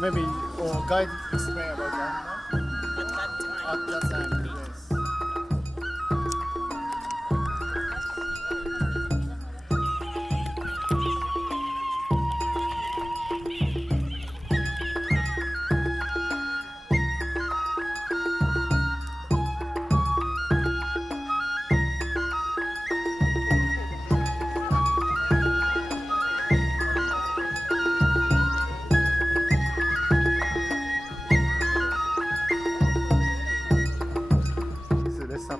maybe or guide explain about that. At that time, yes.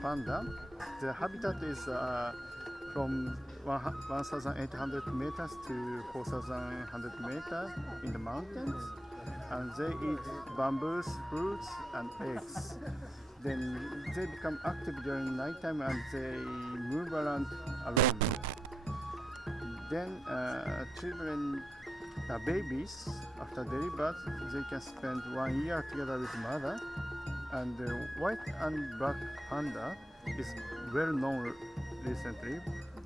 Panda. The habitat is from 1,800 meters to 4,100 meters in the mountains, and they eat bamboos, fruits, and eggs. Then they become active during nighttime and they move around alone. Then children, babies, after delivery, they can spend 1 year together with mother. And the white and black panda is well known recently,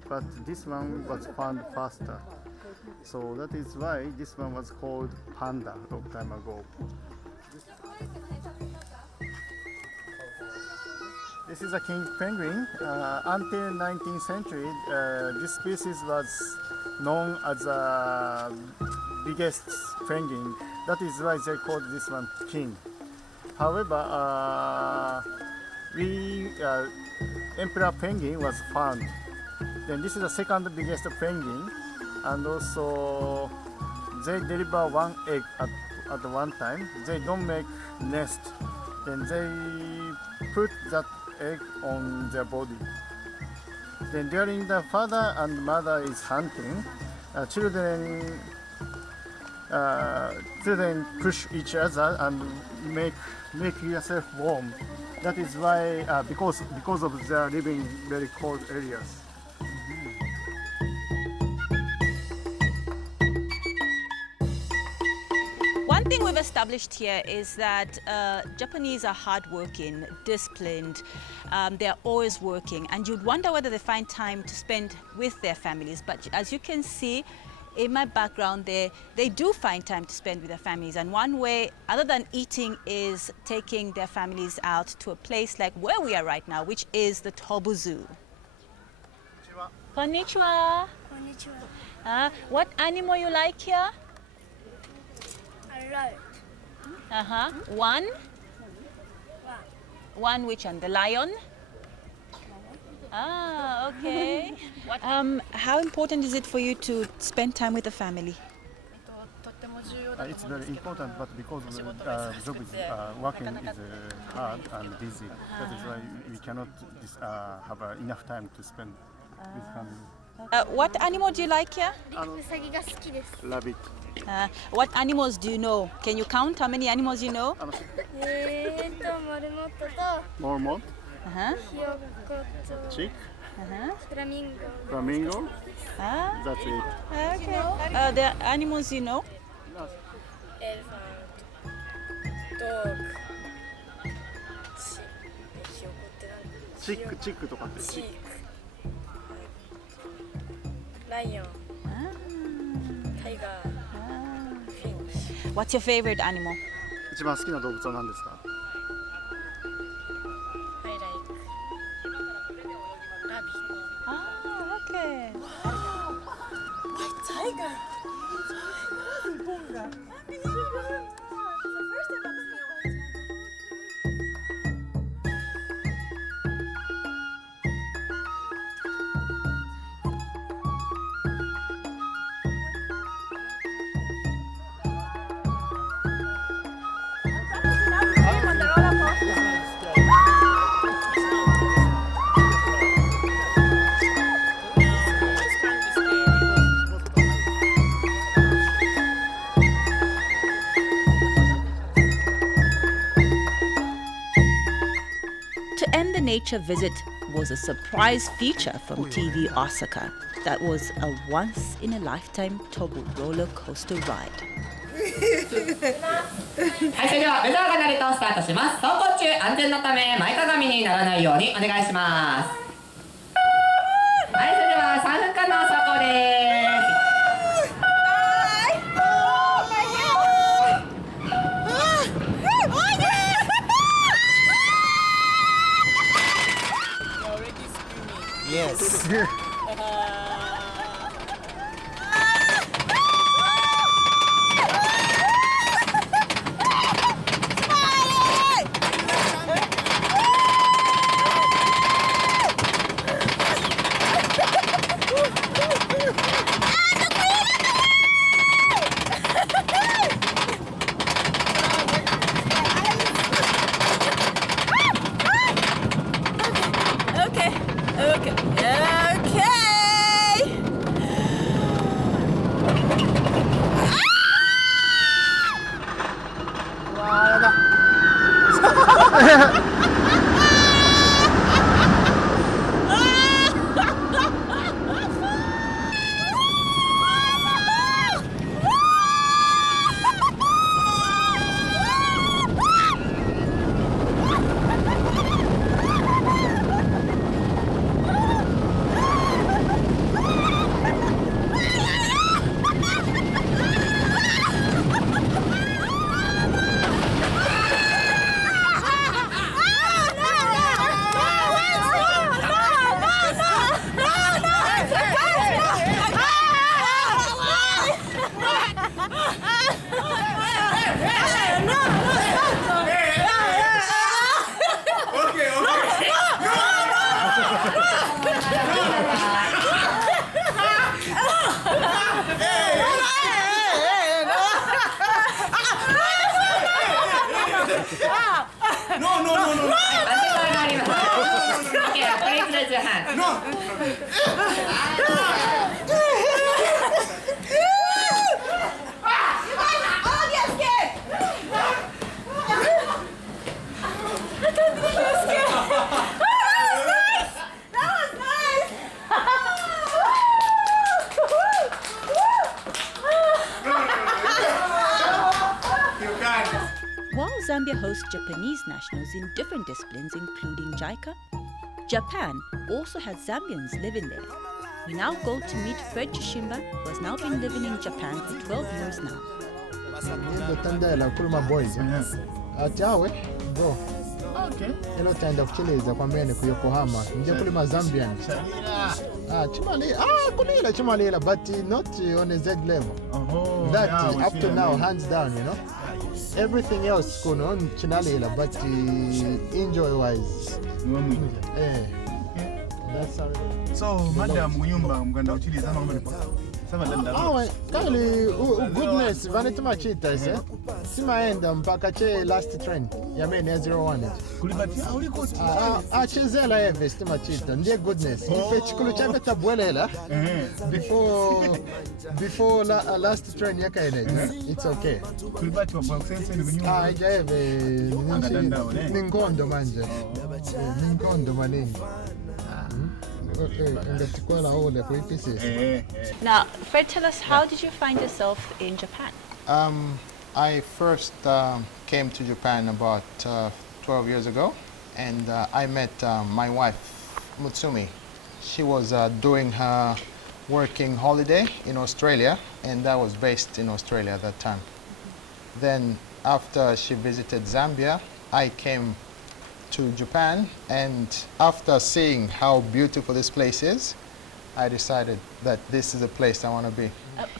but this one was found faster. So that is why this one was called panda a long time ago. This is a king penguin. Until 19th century, this species was known as the biggest penguin. That is why they called this one king. However, emperor penguin was found. Then this is the second biggest penguin, and also they deliver one egg at one time. They don't make nest. Then they put that egg on their body. Then during the father and mother is hunting, children push each other and make yourself warm. That is why because of their living in very cold areas. One thing we've established here is that Japanese are hardworking, disciplined, they're always working, and you'd wonder whether they find time to spend with their families. But as you can see, in my background there, they do find time to spend with their families, and one way other than eating is taking their families out to a place like where we are right now, which is the Tobu Zoo. Konnichiwa. Konnichiwa. What animal you like here? A lot. One which one? The lion? Ah, okay. How important is it for you to spend time with the family? It's very important, but because the job is working is hard and busy, that is why we cannot have enough time to spend with family. What animal do you like here? Rabbit. What animals do you know? Can you count how many animals you know? Marmot. Chick. Flamingo. That's it. Okay. The animals you know? Elephant, dog, chick とかって chick, lion, tiger, finch. What's your favorite animal? 一番好きな動物は何ですか？ I like rabbit. Ah, okay. White tiger. Nature visit was a surprise feature from TV Osaka that was a once-in-a-lifetime Tobu roller coaster ride. はい、それではウェザーが鳴りとスタートします。走行中、安全のため前かがみにならないようにお願いします。はい、それでは3分間の走行です。Okay. Okay. Okay. Please raise your hand. While Zambia hosts Japanese nationals in different disciplines, including JICA, Japan also has Zambians living there. We now go to meet Fred Chishimba, who has now been living in Japan for 12 years now. Tandela kuluma boys. Atawe bro. Okay. Elo tanda kuchileza kwa mene ku Yokohama. Nje kulima Zambian. Chimalila but not on a Z level. That up to now hands down, you know. Everything else going on chinalila but enjoy wise. That's how it is. So, madam, uyumba mganda uchiliza mama nipo. Kali goodness vanituma chita ise simaenda mpaka che last train ya mene 01 Kulipatia uliko chezela eve stima chita ndiye goodness ife chikulu chake tabwelela before last train yakaenda it's okay kulipatia kwa kusense ni kunyumba eve ningondo manje ningondo maningi Now, Fred, tell us, how did you find yourself in Japan? I first came to Japan about 12 years ago, and I met my wife, Mutsumi. She was doing her working holiday in Australia, and I was based in Australia at that time. Then after she visited Zambia, I came to Japan, and after seeing how beautiful this place is, I decided that this is the place I want to be.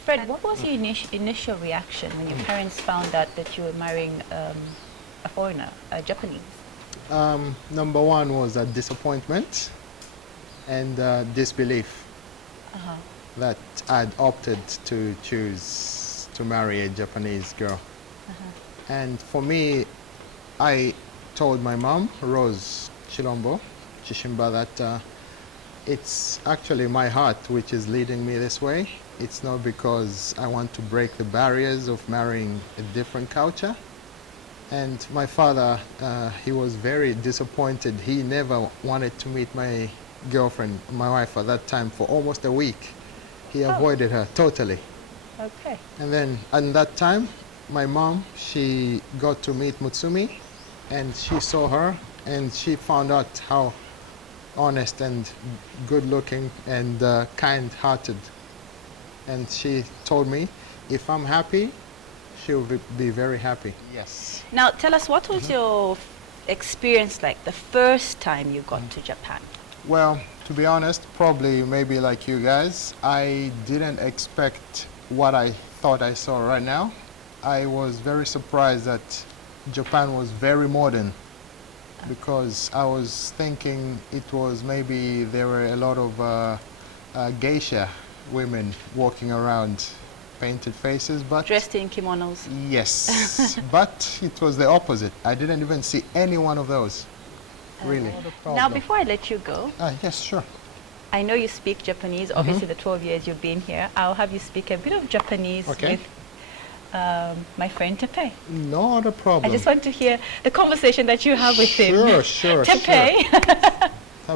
Fred, what was your initial reaction when your parents found out that you were marrying a foreigner, a Japanese? Number one was a disappointment and disbelief that I'd opted to choose to marry a Japanese girl. And for me, I told my mom, Rose Chishimba, that it's actually my heart which is leading me this way. It's not because I want to break the barriers of marrying a different culture. And my father, he was very disappointed. He never wanted to meet my girlfriend, my wife at that time, for almost a week. He avoided her totally. Okay. And then at that time, my mom, she got to meet Mutsumi, and she saw her, and she found out how honest and good-looking and kind-hearted. And she told me, if I'm happy, she'll be very happy. Yes. Now, tell us, what was your experience like the first time you got to Japan? Well, To be honest, probably maybe like you guys, I didn't expect what I thought I saw right now. I was very surprised that Japan was very modern, because I was thinking it was maybe there were a lot of geisha women walking around, painted faces, but Dressed in kimonos. yes, but it was the opposite. I didn't even see any one of those, really. Now, before I let you go, Yes, sure. I know you speak Japanese. Obviously, the 12 years you've been here. I'll have you speak a bit of Japanese Okay. with my friend Tepe. Not a problem. I just want to hear the conversation that you have with him. Sure. Tepe.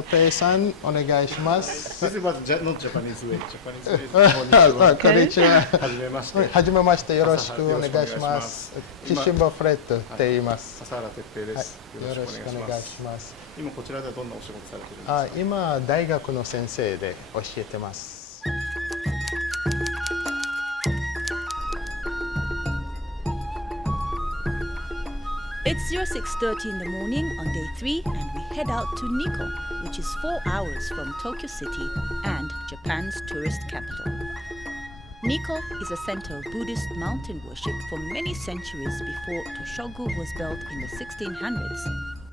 Tape-san, onegai shimasu. This is not Japanese way. Japanese way. こんにちは。はじめまして。はじめまして、よろしくお願いします。チシンバフレッドって言います。笠原哲平です。よろしくお願いします。今こちらではどんなお仕事されてるんですか？今大学の先生で教えてます。It's 06:30 in the morning on day 3 and we head out to Nikko, which is 4 hours from Tokyo City and Japan's tourist capital. Nikko is a center of Buddhist mountain worship for many centuries before Toshogu was built in the 1600s,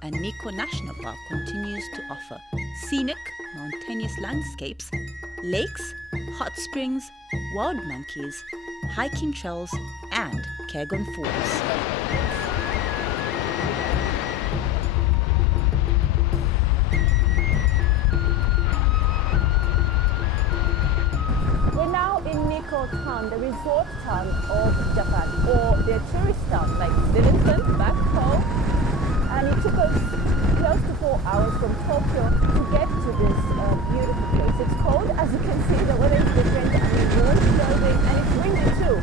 and Nikko National Park continues to offer scenic, mountainous landscapes, lakes, hot springs, wild monkeys, hiking trails, and Kegon Falls. We're now in Nikko town, the resort town of Japan, or the tourist town, like Livingston, back home. And it took us close to 4 hours from Tokyo to get to this beautiful place. It's cold, as you can see, the weather is different, and it's warm clothing, and it's windy too.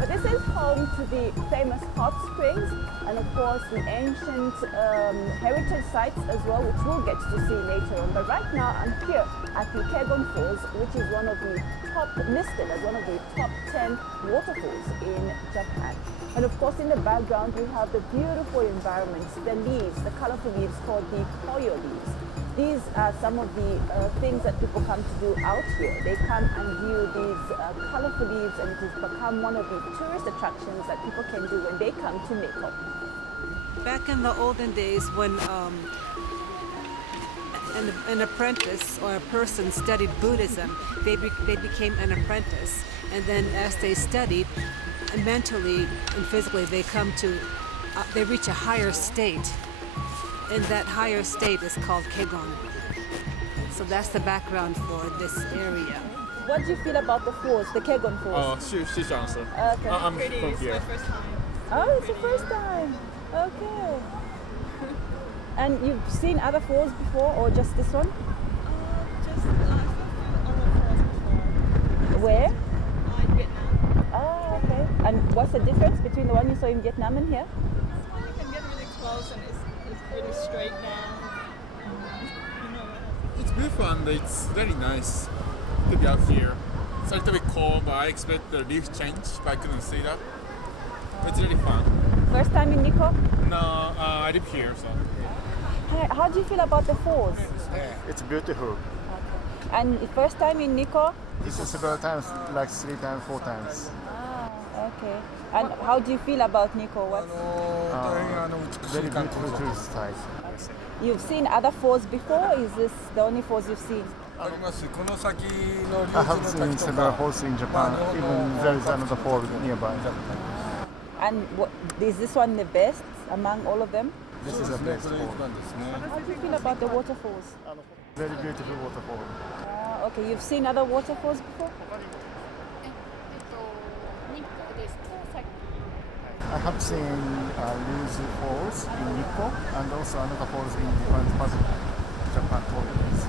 But this is home to the famous hot springs, and of course the ancient heritage sites as well, which we'll get to see later on. But right now I'm here at the Kegon Falls, which is one of the listed as one of the top 10 waterfalls in Japan. And of course in the background we have the beautiful environments, the leaves, the colorful leaves called the koyo leaves. These are some of the things that people come to do out here. They come and view these colorful leaves, and it has become one of the tourist attractions that people can do when they come to Nikko. Back in the olden days when an apprentice or a person studied Buddhism, they became an apprentice. And then as they studied, mentally and physically, they reach a higher state. And that higher state is called Kegon. So that's the background for this area. What do you feel about the falls, the Kegon Falls? She's answer. Okay. I'm from here. Oh, it's the first time. Okay. And you've seen other falls before, or just this one? Just other falls before. Where? In Vietnam. Oh, okay. And what's the difference between the one you saw in Vietnam and here? This one you can get really close and it's really straight down. It's beautiful and it's very nice to be out here. It's a little bit cold, but I expect the leaf change, but I couldn't see that. It's really fun. First time in Nikko? No, I live here, so. How do you feel about the falls? It's beautiful. And the first time in Nikko? This is several times, like 3 times, 4 times. Ah, okay. And how do you feel about Nikko? Very beautiful tourist site. You've seen other falls before? Is this the only falls you've seen? I have seen several falls in Japan. Even there is another fall nearby. And is this one the best among all of them? This is the best fall. How do you feel about the waterfalls? Very beautiful waterfall. Okay, you've seen other waterfalls before? I have seen Ryuzu Falls in Nikko and also another falls in different parts of Japan province.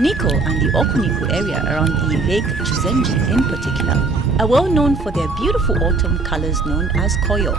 Nikko and the Okuniku area around the Lake Chuzenji in particular are well known for their beautiful autumn colors known as koyo.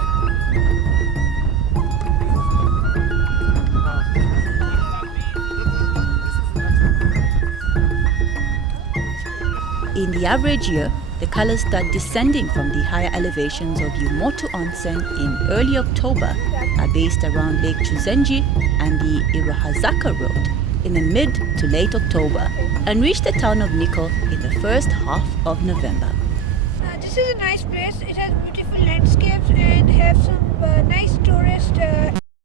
In the average year, the colors start descending from the higher elevations of Yumoto Onsen in early October, are based around Lake Chuzenji and the Irohazaka Road in the mid to late October and reach the town of Nikko in the first half of November. This is a nice place. It has beautiful landscapes and have some nice tourist